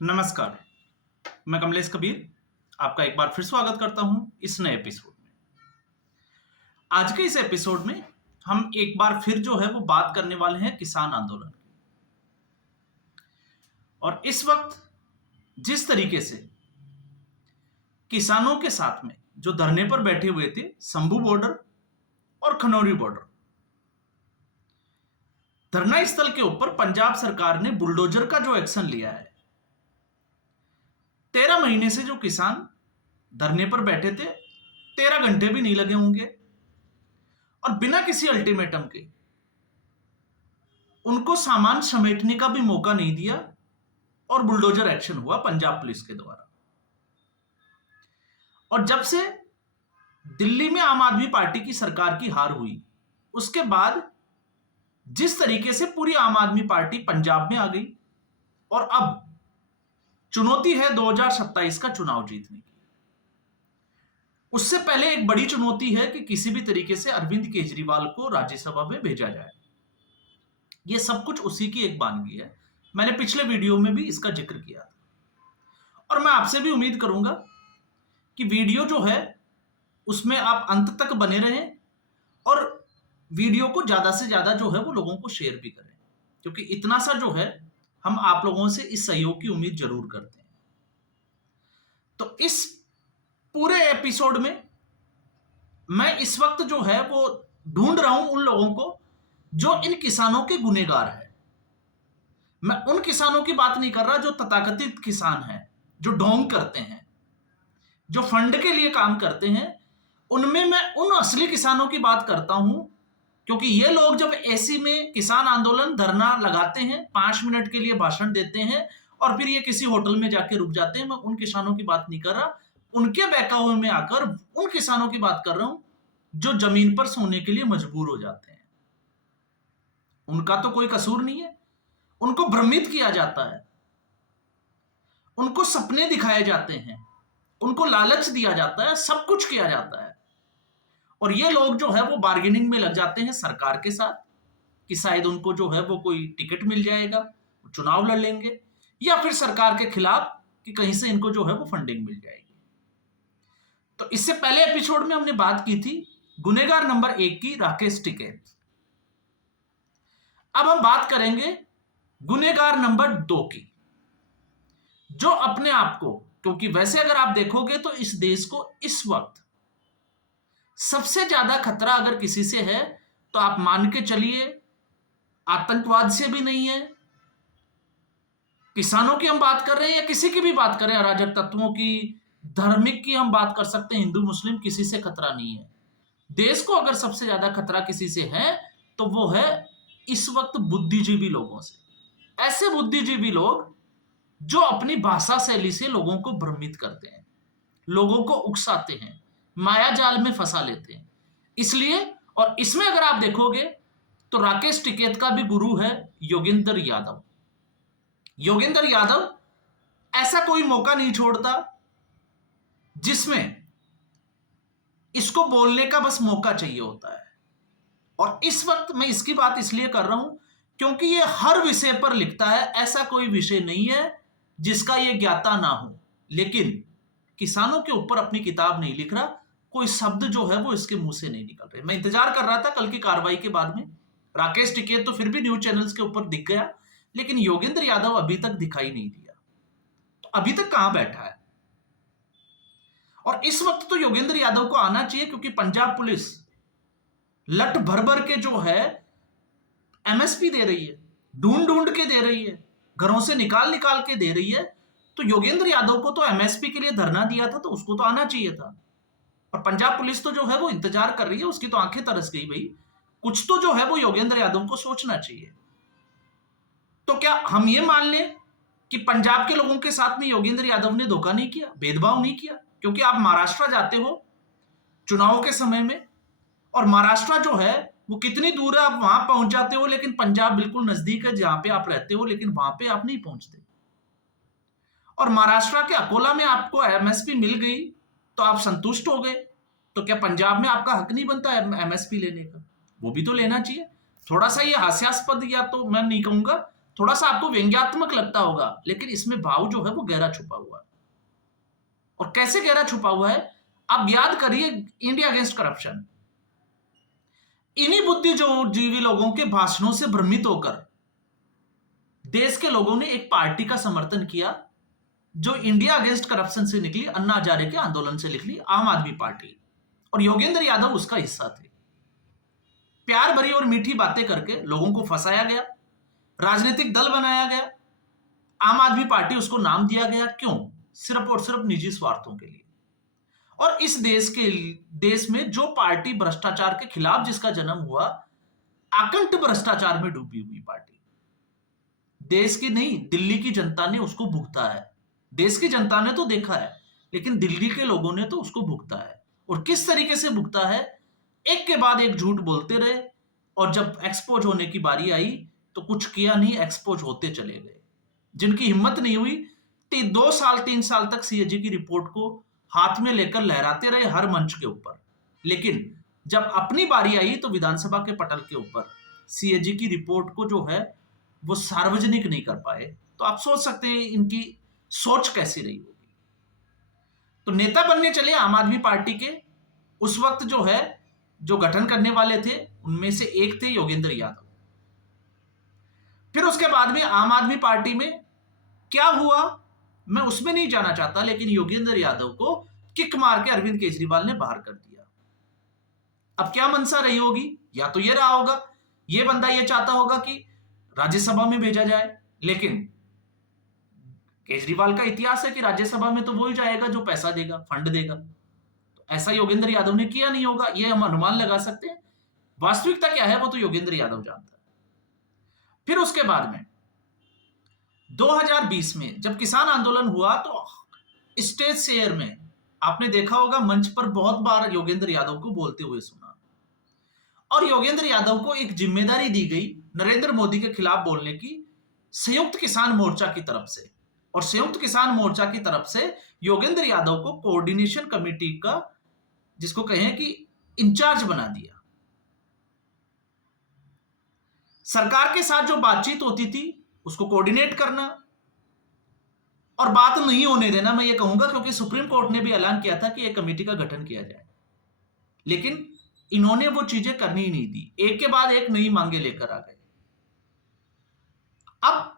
नमस्कार, मैं कमलेश कबीर आपका एक बार फिर स्वागत करता हूं इस नए एपिसोड में। आज के इस एपिसोड में हम एक बार फिर जो है वो बात करने वाले हैं किसान आंदोलन की। और इस वक्त जिस तरीके से किसानों के साथ में जो धरने पर बैठे हुए थे शंभू बॉर्डर और खनौरी बॉर्डर, धरना स्थल के ऊपर पंजाब सरकार ने बुलडोजर का जो एक्शन लिया है, 13 महीने से जो किसान धरने पर बैठे थे, 13 घंटे भी नहीं लगे होंगे और बिना किसी अल्टीमेटम के उनको सामान समेटने का भी मौका नहीं दिया और बुलडोजर एक्शन हुआ पंजाब पुलिस के द्वारा। और जब से दिल्ली में आम आदमी पार्टी की सरकार की हार हुई, उसके बाद जिस तरीके से पूरी आम आदमी पार्टी पंजाब में आ गई और अब चुनौती है 2027 का चुनाव जीतने की। उससे पहले एक बड़ी चुनौती है कि किसी भी तरीके से अरविंद केजरीवाल को राज्यसभा में भेजा जाए। यह सब कुछ उसी की एक बानगी है। मैंने पिछले वीडियो में भी इसका जिक्र किया था और मैं आपसे भी उम्मीद करूंगा कि वीडियो जो है उसमें आप अंत तक बने रहें और वीडियो को ज्यादा से ज्यादा जो है वो लोगों को शेयर भी करें, क्योंकि इतना सा जो है हम आप लोगों से इस सहयोग की उम्मीद जरूर करते हैं। तो इस पूरे एपिसोड में मैं इस वक्त जो है वो ढूंढ रहा हूं उन लोगों को जो इन किसानों के गुनहगार हैं। मैं उन किसानों की बात नहीं कर रहा जो तथाकथित किसान हैं, जो ढोंग करते हैं, जो फंड के लिए काम करते हैं। उनमें मैं उन असली किसानों की बात करता हूं, क्योंकि ये लोग जब ऐसी में किसान आंदोलन धरना लगाते हैं, 5 मिनट के लिए भाषण देते हैं और फिर ये किसी होटल में जाके रुक जाते हैं। मैं उन किसानों की बात नहीं कर रहा, उनके बहकावे में आकर उन किसानों की बात कर रहा हूं जो जमीन पर सोने के लिए मजबूर हो जाते हैं। उनका तो कोई कसूर नहीं है, उनको भ्रमित किया जाता है, उनको सपने दिखाए जाते हैं, उनको लालच दिया जाता है, सब कुछ किया जाता है। और ये लोग जो है वो बार्गेनिंग में लग जाते हैं सरकार के साथ कि शायद उनको जो है वो कोई टिकट मिल जाएगा, चुनाव लड़ लेंगे, या फिर सरकार के खिलाफ कि कहीं से इनको जो है वो फंडिंग मिल जाएगी। तो इससे पहले एपिसोड में हमने बात की थी गुनहगार नंबर 1 की, राकेश टिकैत। अब हम बात करेंगे गुनहगार नंबर 2 की, जो अपने आप को, क्योंकि वैसे अगर आप देखोगे तो इस देश को इस वक्त सबसे ज्यादा खतरा अगर किसी से है तो आप मान के चलिए आतंकवाद से भी नहीं है। किसानों की हम बात कर रहे हैं या किसी की भी बात करें, अराजक तत्वों की, धार्मिक की हम बात कर सकते हैं, हिंदू मुस्लिम, किसी से खतरा नहीं है। देश को अगर सबसे ज्यादा खतरा किसी से है तो वो है इस वक्त बुद्धिजीवी लोगों से। ऐसे बुद्धिजीवी लोग जो अपनी भाषा शैली से लोगों को भ्रमित करते हैं, लोगों को उकसाते हैं, माया जाल में फंसा लेते हैं। इसलिए, और इसमें अगर आप देखोगे तो राकेश टिकैत का भी गुरु है योगेंद्र यादव। योगेंद्र यादव ऐसा कोई मौका नहीं छोड़ता जिसमें इसको बोलने का बस मौका चाहिए होता है। और इस वक्त मैं इसकी बात इसलिए कर रहा हूं क्योंकि ये हर विषय पर लिखता है। ऐसा कोई विषय नहीं है जिसका ये ज्ञाता ना हो, लेकिन किसानों के ऊपर अपनी किताब नहीं लिख रहा, कोई शब्द जो है वो इसके मुंह से नहीं निकल रहे। मैं इंतजार कर रहा था कल की कार्रवाई के बाद में। राकेश टिकैत तो फिर भी न्यूज चैनल्स के ऊपर दिख गया, लेकिन योगेंद्र यादव अभी तक दिखाई नहीं दिया। तो अभी तक कहां बैठा है? और इस वक्त तो योगेंद्र यादव को आना चाहिए, क्योंकि पंजाब पुलिस लट भर भर के जो है एमएसपी दे रही है, ढूंढ ढूंढ के दे रही है, घरों से निकाल निकाल के दे रही है। तो योगेंद्र यादव को तो एमएसपी के लिए धरना दिया था, तो उसको तो आना चाहिए था। और पंजाब पुलिस तो जो है वो इंतजार कर रही है, उसकी तो आंखें तरस गई भाई। कुछ तो जो है वो योगेंद्र यादव को सोचना चाहिए। तो क्या हम ये मान लें कि पंजाब के लोगों के साथ में योगेंद्र यादव ने धोखा नहीं किया, भेदभाव नहीं किया? क्योंकि आप महाराष्ट्र जाते हो चुनाव के समय में, और महाराष्ट्र जो है वो कितनी दूर है, आप वहां पहुंच जाते हो, लेकिन पंजाब बिल्कुल नजदीक है जहां पे आप रहते हो, लेकिन वहां पे आप नहीं पहुंचते। और महाराष्ट्र के अकोला में आपको एमएसपी मिल गई तो आप संतुष्ट हो गए। तो क्या पंजाब में आपका हक नहीं बनता एमएसपी लेने का? वो भी तो लेना चाहिए। थोड़ा सा ये हास्यास्पद, या तो मैं नहीं कहूंगा, थोड़ा सा आपको व्यंग्यात्मक लगता होगा, लेकिन इसमें भाव जो है वो गहरा छुपा हुआ है। और कैसे गहरा छुपा हुआ है, आप याद करिए इंडिया अगेंस्ट करप्शन। इन्हीं बुद्धि जो जीवी लोगों के भाषणों से भ्रमित होकर देश के लोगों ने एक पार्टी का समर्थन किया जो इंडिया अगेंस्ट करप्शन से निकली, अन्ना हजारे के आंदोलन से निकली, आम आदमी पार्टी। और योगेंद्र यादव उसका हिस्सा थे। प्यार भरी और मीठी बातें करके लोगों को फंसाया गया, राजनीतिक दल बनाया गया, आम आदमी पार्टी उसको नाम दिया गया। क्यों? सिर्फ और सिर्फ निजी स्वार्थों के लिए। और इस देश में जो पार्टी भ्रष्टाचार के खिलाफ जिसका जन्म हुआ, आकंठ भ्रष्टाचार में डूबी हुई पार्टी, देश की नहीं दिल्ली की जनता ने उसको भुगता है। देश की जनता ने तो देखा है, लेकिन दिल्ली के लोगों ने तो उसको भुगता है। और किस तरीके से भुगता है, एक के बाद एक झूठ बोलते रहे, और जब एक्सपोज होने की बारी आई तो कुछ किया नहीं, एक्सपोज होते चले गए। जिनकी हिम्मत नहीं हुई 2 साल 3 साल तक सीएजी की रिपोर्ट को हाथ में लेकर लहराते रहे हर मंच के ऊपर, लेकिन जब अपनी बारी आई तो विधानसभा के पटल के ऊपर सीएजी की रिपोर्ट को जो है वो सार्वजनिक नहीं कर पाए। तो आप सोच सकते हैं इनकी सोच कैसी रही होगी। तो नेता बनने चले आम आदमी पार्टी के उस वक्त जो है, जो गठन करने वाले थे उनमें से एक थे योगेंद्र यादव। फिर उसके बाद में आम आदमी पार्टी में क्या हुआ मैं उसमें नहीं जाना चाहता, लेकिन योगेंद्र यादव को किक मार के अरविंद केजरीवाल ने बाहर कर दिया। अब क्या मंशा रही होगी, या तो ये रहा होगा, ये बंदा ये चाहता होगा कि राज्यसभा में भेजा जाए, लेकिन केजरीवाल का इतिहास है कि राज्यसभा में तो वो ही जाएगा जो पैसा देगा, फंड देगा। तो ऐसा योगेंद्र यादव ने किया नहीं होगा, ये हम अनुमान लगा सकते हैं। वास्तविकता क्या है वो तो योगेंद्र यादव जानता है। फिर उसके बाद में 2020 में जब किसान आंदोलन हुआ तो स्टेज शेयर में आपने देखा होगा, मंच पर बहुत बार योगेंद्र यादव को बोलते हुए सुना। और योगेंद्र यादव को एक जिम्मेदारी दी गई नरेंद्र मोदी के खिलाफ बोलने की संयुक्त किसान मोर्चा की तरफ से। और संयुक्त किसान मोर्चा की तरफ से योगेंद्र यादव को कोऑर्डिनेशन कमेटी का, जिसको कहें कि इंचार्ज बना दिया। सरकार के साथ जो बातचीत होती थी उसको कोऑर्डिनेट करना और बात नहीं होने देना, मैं ये कहूंगा, क्योंकि सुप्रीम कोर्ट ने भी ऐलान किया था कि एक कमेटी का गठन किया जाए, लेकिन इन्होंने वो चीजें करनी ही नहीं दी। एक के बाद एक नई मांगे लेकर आ गए। अब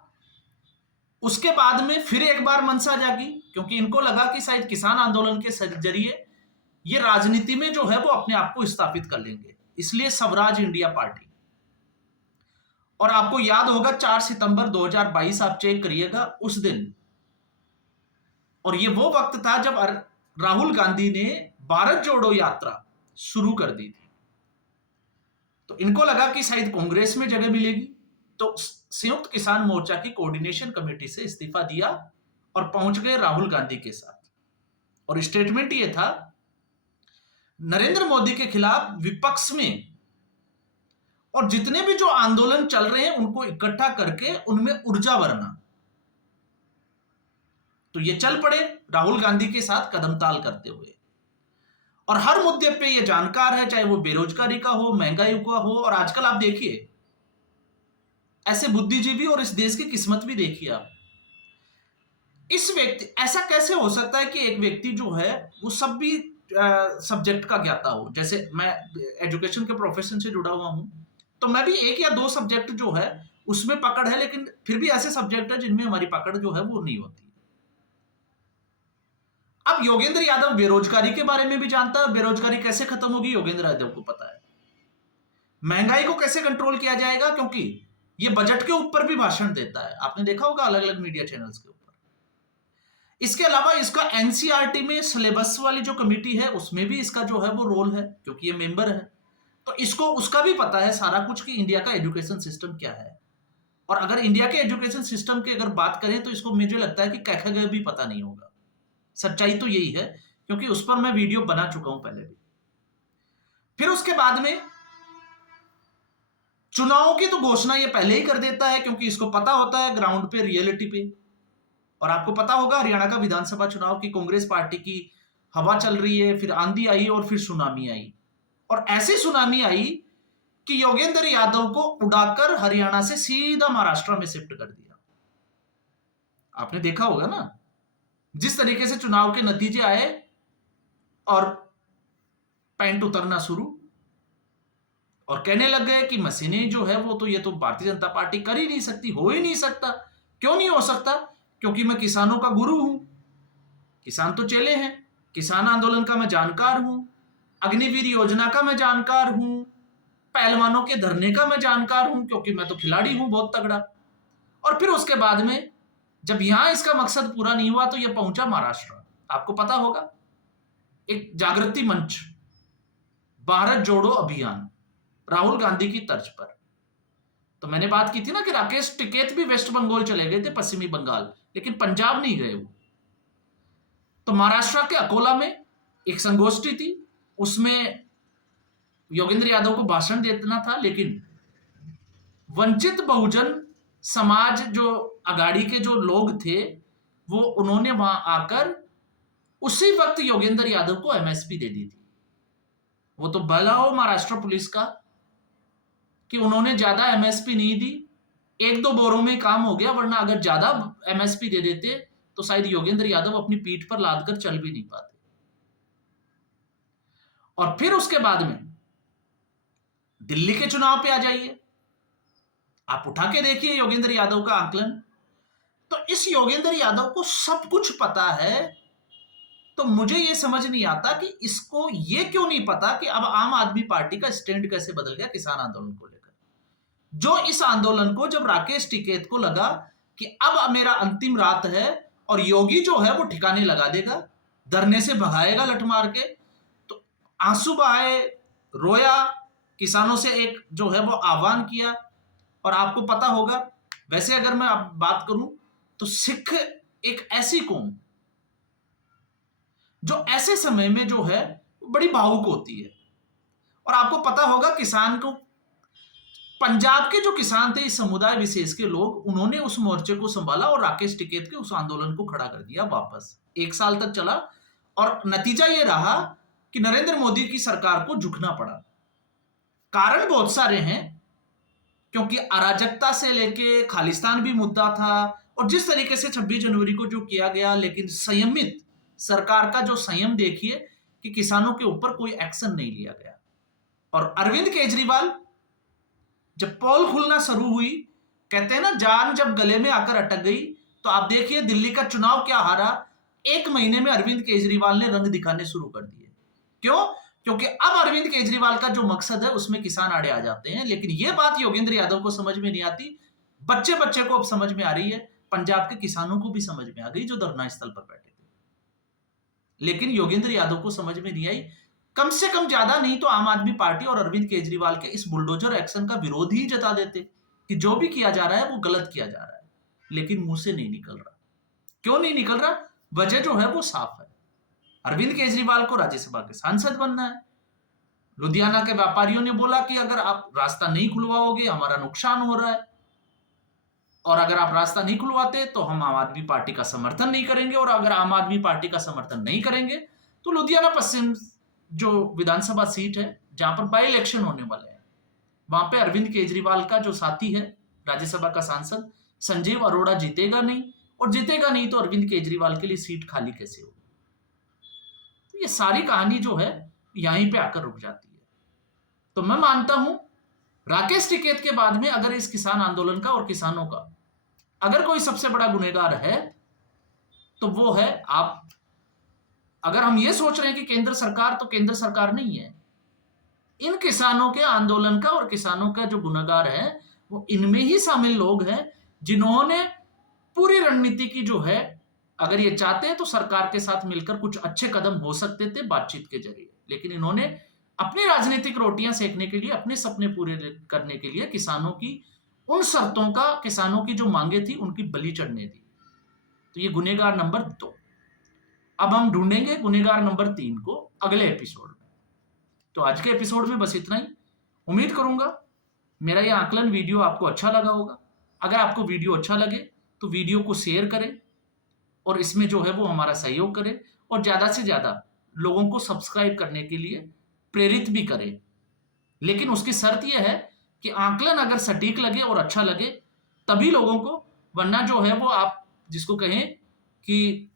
उसके बाद में फिर एक बार मनसा जागी, क्योंकि इनको लगा कि शायद किसान आंदोलन के जरिए ये राजनीति में जो है वो अपने आप को स्थापित कर लेंगे, इसलिए स्वराज इंडिया पार्टी। और आपको याद होगा 4 सितंबर 2022 आप चेक करिएगा उस दिन, और ये वो वक्त था जब राहुल गांधी ने भारत जोड़ो यात्रा शुरू कर दी थी। तो इनको लगा कि शायद कांग्रेस में जगह मिलेगी, तो संयुक्त किसान मोर्चा की कोऑर्डिनेशन कमेटी से इस्तीफा दिया और पहुंच गए राहुल गांधी के साथ। और स्टेटमेंट ये था, नरेंद्र मोदी के खिलाफ विपक्ष में और जितने भी जो आंदोलन चल रहे हैं उनको इकट्ठा करके उनमें ऊर्जा भरना। तो ये चल पड़े राहुल गांधी के साथ कदमताल करते हुए, और हर मुद्दे पे ये जानकार है, चाहे वो बेरोजगारी का हो, महंगाई का हो। और आजकल आप देखिए ऐसे बुद्धिजीवी, और इस देश की किस्मत भी देखिए आप, इस व्यक्ति, ऐसा कैसे हो सकता है कि एक व्यक्ति जो है वो सब भी सब्जेक्ट का ज्ञाता हो। जैसे मैं एजुकेशन के प्रोफेशन से जुड़ा हुआ हूं, तो मैं भी 1 या 2 सब्जेक्ट जो है उसमें पकड़ है, लेकिन फिर भी ऐसे सब्जेक्ट है जिनमें हमारी पकड़ जो है वो नहीं होती। अब योगेंद्र यादव बेरोजगारी के बारे में भी जानता है, बेरोजगारी कैसे खत्म होगी योगेंद्र यादव को पता है, महंगाई को कैसे कंट्रोल किया जाएगा, क्योंकि ये बजट के ऊपर भी भाषण देता है, आपने देखा होगा अलग अलग मीडिया चैनल्स के ऊपर। इसके अलावा इसका एनसीईआरटी में सिलेबस वाली जो कमेटी है उसमें भी इसका जो है वो रोल है, क्योंकि ये मेंबर है। तो इसको उसका भी पता है सारा कुछ कि इंडिया का एजुकेशन सिस्टम क्या है। और अगर इंडिया के एजुकेशन सिस्टम की अगर बात करें तो इसको मुझे लगता है कि कैखा भी पता नहीं होगा। सच्चाई तो यही है, क्योंकि उस पर मैं वीडियो बना चुका हूं पहले भी। फिर उसके बाद में चुनावों की तो घोषणा ये पहले ही कर देता है, क्योंकि इसको पता होता है ग्राउंड पे, रियलिटी पे। और आपको पता होगा हरियाणा का विधानसभा चुनाव की कांग्रेस पार्टी की हवा चल रही है, फिर आंधी आई और फिर सुनामी आई। और ऐसी सुनामी आई कि योगेंद्र यादव को उड़ाकर हरियाणा से सीधा महाराष्ट्र में शिफ्ट कर दिया। आपने देखा होगा ना जिस तरीके से चुनाव के नतीजे आए और पैंट उतरना शुरू और कहने लग गए कि मशीनें जो है वो तो ये तो भारतीय जनता पार्टी कर ही नहीं सकती, हो ही नहीं सकता। क्यों नहीं हो सकता? क्योंकि मैं किसानों का गुरु हूं, किसान तो चेले हैं, किसान आंदोलन का मैं जानकार हूं, अग्निवीर योजना का मैं जानकार हूं, पहलवानों के धरने का मैं जानकार हूं क्योंकि मैं तो खिलाड़ी हूं बहुत तगड़ा। और फिर उसके बाद में जब यहां इसका मकसद पूरा नहीं हुआ तो यह पहुंचा महाराष्ट्र। आपको पता होगा एक जागृति मंच, भारत जोड़ो अभियान, राहुल गांधी की तर्ज पर। तो मैंने बात की थी ना कि राकेश टिकैत भी वेस्ट बंगाल चले गए थे, पश्चिमी बंगाल, लेकिन पंजाब नहीं गए वो। तो महाराष्ट्र के अकोला में एक संगोष्ठी थी, उसमें योगेंद्र यादव को भाषण देना था, लेकिन वंचित बहुजन समाज जो अगाड़ी के जो लोग थे वो उन्होंने वहां आकर उसी वक्त योगेंद्र यादव को एमएसपी दे दी थी। वो तो भला हो महाराष्ट्र पुलिस का कि उन्होंने ज्यादा एमएसपी नहीं दी, एक दो बोरों में काम हो गया, वरना अगर ज्यादा एमएसपी दे देते तो शायद योगेंद्र यादव अपनी पीठ पर लाद कर चल भी नहीं पाते। और फिर उसके बाद में दिल्ली के चुनाव पे आ जाइए, आप उठा के देखिए योगेंद्र यादव का आकलन। तो इस योगेंद्र यादव को सब कुछ पता है, तो मुझे यह समझ नहीं आता कि इसको ये क्यों नहीं पता कि अब आम आदमी पार्टी का स्टैंड कैसे बदल गया किसान आंदोलन को लेकर। जो इस आंदोलन को जब राकेश टिकैत को लगा कि अब मेरा अंतिम रात है और योगी जो है वो ठिकाने लगा देगा, धरने से भगाएगा लठ मार के, तो आंसू बहाए, रोया, किसानों से एक जो है वो आह्वान किया। और आपको पता होगा, वैसे अगर मैं अब बात करूं तो सिख एक ऐसी कौम जो ऐसे समय में जो है बड़ी भावुक होती है। और आपको पता होगा किसान को, पंजाब के जो किसान थे इस समुदाय विशेष के लोग, उन्होंने उस मोर्चे को संभाला और राकेश टिकैत के उस आंदोलन को खड़ा कर दिया वापस। 1 साल तक चला और नतीजा यह रहा कि नरेंद्र मोदी की सरकार को झुकना पड़ा। कारण बहुत सारे हैं, क्योंकि अराजकता से लेके खालिस्तान भी मुद्दा था, और जिस तरीके से 26 जनवरी को जो किया गया, लेकिन संयमित सरकार का जो संयम देखिए कि किसानों के ऊपर कोई एक्शन नहीं लिया गया। और अरविंद केजरीवाल जब पोल खुलना शुरू हुई, कहते हैं ना जान जब गले में आकर अटक गई, तो आप देखिए दिल्ली का चुनाव क्या हारा। 1 महीने में अरविंद केजरीवाल ने रंग दिखाने शुरू कर दिए। क्यों? क्योंकि अब अरविंद केजरीवाल का जो मकसद है उसमें किसान आड़े आ जाते हैं। लेकिन यह बात योगेंद्र यादव को समझ में नहीं आती, बच्चे बच्चे को अब समझ में आ रही है, पंजाब के किसानों को भी समझ में आ गई जो धरना स्थल पर बैठे थे। लेकिन योगेंद्र यादव को समझ में नहीं आई। कम से कम ज्यादा नहीं तो आम आदमी पार्टी और अरविंद केजरीवाल के इस बुलडोजर एक्शन का विरोध ही जता देते कि जो भी किया जा रहा है वो गलत किया जा रहा है। लेकिन मुंह से नहीं निकल रहा। क्यों नहीं निकल रहा? वजह जो है वो साफ है। अरविंद केजरीवाल को राज्यसभा के सांसद बनना है। लुधियाना के व्यापारियों ने बोला कि अगर आप रास्ता नहीं खुलवाओगे हमारा नुकसान हो रहा है, और अगर आप रास्ता नहीं खुलवाते तो हम आम आदमी पार्टी का समर्थन नहीं करेंगे, और अगर आम आदमी पार्टी का समर्थन नहीं करेंगे तो लुधियाना पश्चिम जो विधानसभा सीट है जहां पर बाई इलेक्शन होने वाले हैं, वहां पे अरविंद केजरीवाल का जो साथी है राज्यसभा का सांसद संजीव अरोड़ा जीतेगा नहीं, और जीतेगा नहीं तो अरविंद केजरीवाल के लिए सीट खाली कैसे होगी। तो ये सारी कहानी जो है यहीं पे आकर रुक जाती है। तो मैं मानता हूं राकेश टिकैत के बाद में अगर इस किसान आंदोलन का और किसानों का अगर कोई सबसे बड़ा गुनहगार है तो वो है आप। अगर हम ये सोच रहे हैं कि केंद्र सरकार, तो केंद्र सरकार नहीं है। इन किसानों के आंदोलन का और किसानों का जो गुनहगार है वो इनमें ही शामिल लोग हैं जिन्होंने पूरी रणनीति की जो है, अगर ये चाहते हैं तो सरकार के साथ मिलकर कुछ अच्छे कदम हो सकते थे बातचीत के जरिए, लेकिन इन्होंने अपनी राजनीतिक रोटियां सेकने के लिए, अपने सपने पूरे करने के लिए किसानों की उन शर्तों का, किसानों की जो मांगे थी उनकी बलि चढ़ने दी। तो ये गुनहगार नंबर 2। अब हम ढूंढेंगे गुनहगार नंबर 3 को अगले एपिसोड में। तो आज के एपिसोड में बस इतना ही। उम्मीद करूंगा मेरा ये आकलन वीडियो आपको अच्छा लगा होगा। अगर आपको वीडियो अच्छा लगे तो वीडियो को शेयर करें और इसमें जो है वो हमारा सहयोग करें, और ज्यादा से ज्यादा लोगों को सब्सक्राइब करने के लिए प्रेरित भी करें। लेकिन उसकी शर्त यह है कि आकलन अगर सटीक लगे और अच्छा लगे तभी लोगों को, वरना जो है वो आप जिसको कहें कि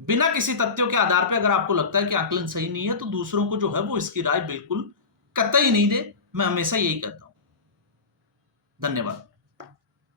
बिना किसी तथ्यों के आधार पे अगर आपको लगता है कि आकलन सही नहीं है तो दूसरों को जो है वो इसकी राय बिल्कुल कतई नहीं दे। मैं हमेशा यही कहता हूं। धन्यवाद।